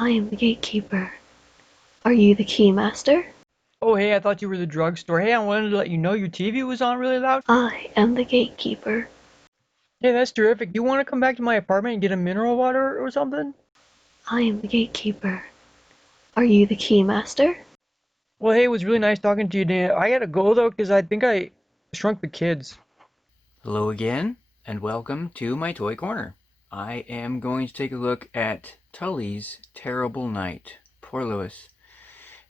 I am the gatekeeper. Are you the keymaster? Oh, hey, I thought you were the drugstore. Hey, I wanted to let you know your TV was on really loud. I am the gatekeeper. Hey, that's terrific. You want to come back to my apartment and get a mineral water or something? I am the gatekeeper. Are you the keymaster? Well, hey, it was really nice talking to you, Dan. I gotta go though, because I think I shrunk the kids. Hello again, and welcome to my toy corner. I am going to take a look at Tully's Terrible Night. Poor Lewis.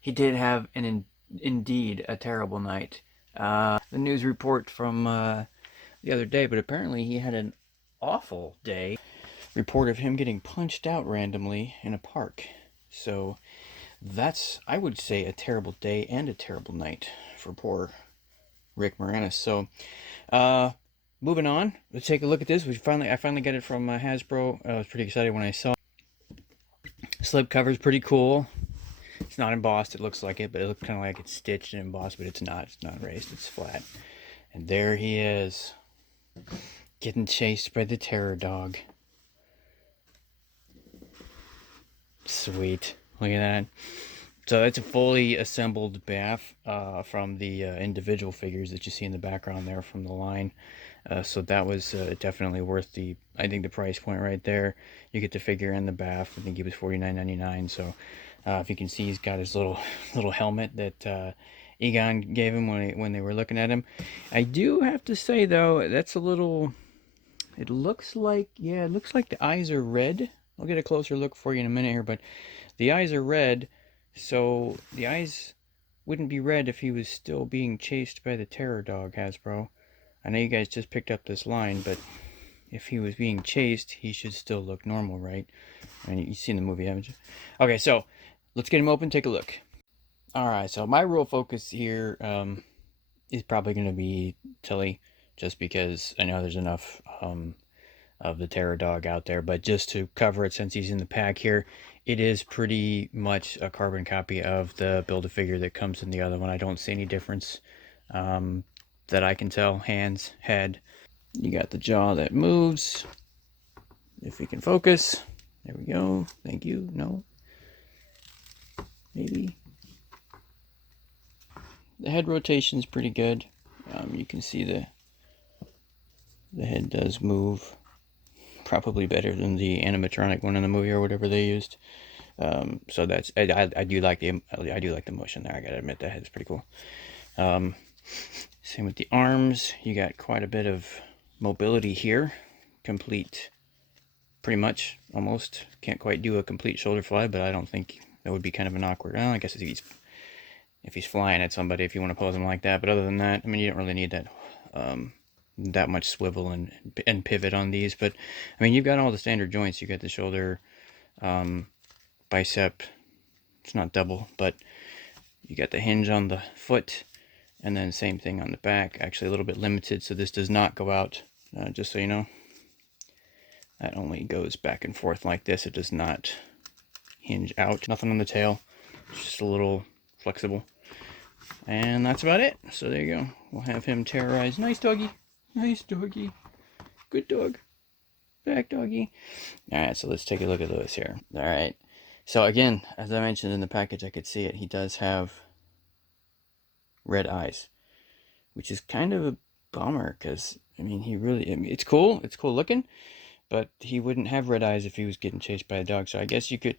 He did have indeed a terrible night. The news report from the other day, but apparently he had an awful day. Report of him getting punched out randomly in a park. So that's, I would say, a terrible day and a terrible night for poor Rick Moranis. So, uh, moving on, let's take a look at this. I finally got it from Hasbro. I was pretty excited when I saw it. Slip cover is pretty cool. It's not embossed. It looks like it, but it looks kind of like it's stitched and embossed, but it's not. It's not raised. It's flat. And there he is, getting chased by the terror dog. Sweet. Look at that. So it's a fully assembled bath from the individual figures that you see in the background there from the line. So that was definitely worth I think the price point right there. You get the figure and the bath. I think he was $49.99. So if you can see, he's got his little helmet that Egon gave him when they were looking at him. I do have to say though, that's a little. It looks like, yeah, it looks like the eyes are red. I'll get a closer look for you in a minute here, but the eyes are red. So the eyes wouldn't be red if he was still being chased by the terror dog, Hasbro. I know you guys just picked up this line, but if he was being chased, he should still look normal, right? And you've seen the movie, haven't you? Okay, so let's get him open, take a look. Alright, so my real focus here is probably going to be Tilly, just because I know there's enough of the terror dog out there, but just to cover it since he's in the pack here, it is pretty much a carbon copy of the Build-A-Figure that comes in the other one. I don't see any difference that I can tell. Hands, head. You got the jaw that moves. If we can focus. There we go. Thank you. No. Maybe. The head rotation is pretty good. You can see the head does move. Probably better than the animatronic one in the movie or whatever they used. So that's I do like the motion there. I gotta admit that head's pretty cool. Same with the arms. You got quite a bit of mobility here. Complete, pretty much, almost. Can't quite do a complete shoulder fly, but I don't think that would be kind of an awkward. Well, I guess if he's flying at somebody, if you want to pose him like that. But other than that, I mean, you don't really need that much swivel and pivot on these. But I mean, you've got all the standard joints. You got the shoulder, bicep. It's not double, but you got the hinge on the foot, and then same thing on the back. Actually, a little bit limited, so this does not go out. Just so you know, that only goes back and forth like this. It does not hinge out. Nothing on the tail. It's just a little flexible. And that's about it. So there you go. We'll have him terrorized. Nice doggy. Nice doggy. Good dog. Back doggy. Alright, so let's take a look at Lewis here. Alright. So again, as I mentioned in the package, I could see it. He does have red eyes, which is kind of a bummer because, I mean, it's cool. It's cool looking, but he wouldn't have red eyes if he was getting chased by a dog. So I guess you could,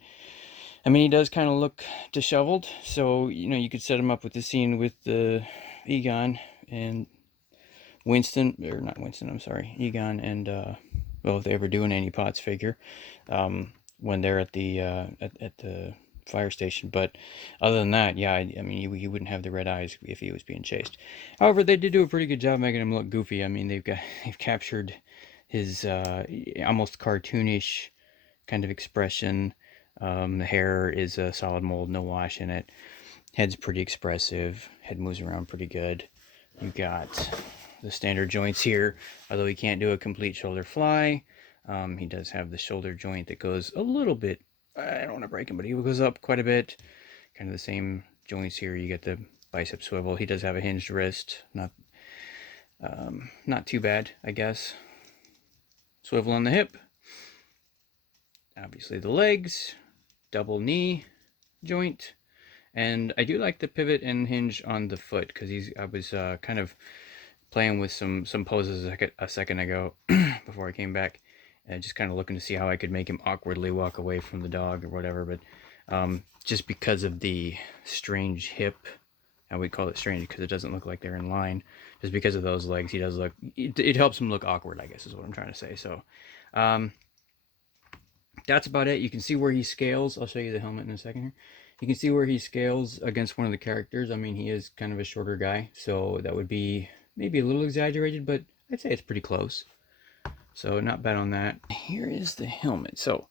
I mean, he does kind of look disheveled. So, you know, you could set him up with the scene with the Egon and Winston, or not Winston, I'm sorry, Egon and, well, if they ever do an Annie Potts figure, when they're at the fire station. But other than that, yeah, I mean, he wouldn't have the red eyes if he was being chased. However, they did do a pretty good job making him look goofy. I mean, they've captured his almost cartoonish kind of expression. The hair is a solid mold, no wash in it. Head's pretty expressive. Head moves around pretty good. You got the standard joints here, although he can't do a complete shoulder fly. He does have the shoulder joint that goes a little bit, I don't want to break him, but he goes up quite a bit. Kind of the same joints here. You get the bicep swivel. He does have a hinged wrist. Not too bad, I guess. Swivel on the hip. Obviously the legs. double knee joint. And I do like the pivot and hinge on the foot because I was kind of playing with some poses a second ago before I came back, just kind of looking to see how I could make him awkwardly walk away from the dog or whatever. But just because of the strange hip, and we call it strange because it doesn't look like they're in line, just because of those legs, he does look. It helps him look awkward, I guess, is what I'm trying to say. So. That's about it. You can see where he scales. I'll show you the helmet in a second here. You can see where he scales against one of the characters. I mean, he is kind of a shorter guy, so that would be maybe a little exaggerated, but I'd say it's pretty close. So not bad on that. Here is the helmet. So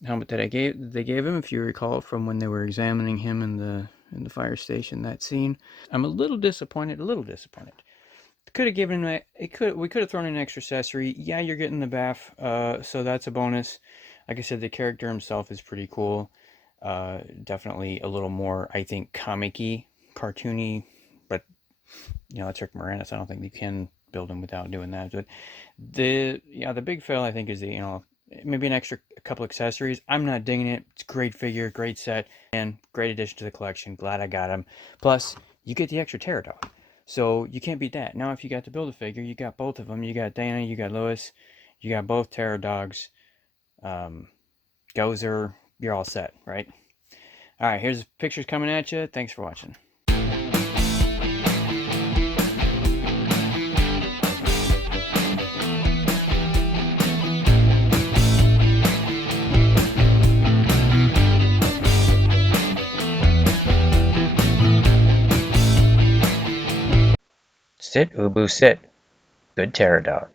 the helmet that they gave him, if you recall from when they were examining him in the fire station, that scene. I'm a little disappointed. Could have given we could have thrown in an extra accessory. Yeah, you're getting the bath, so that's a bonus. Like I said, the character himself is pretty cool. Definitely a little more, I think, comic-y, cartoony, but it's Rick Moranis. I don't think you can build him without doing that. But the big fail I think is maybe a couple accessories. I'm not digging it. It's a great figure, great set, and great addition to the collection. Glad I got him. Plus, you get the extra Pterodon. So you can't beat that. Now, if you got to build a figure, you got both of them. You got Dana, you got Lewis, you got both Pterodogs. Gozer, you're all set, right? All right, here's pictures coming at you. Thanks for watching. Sit, Ubu, sit. Good Pterodog.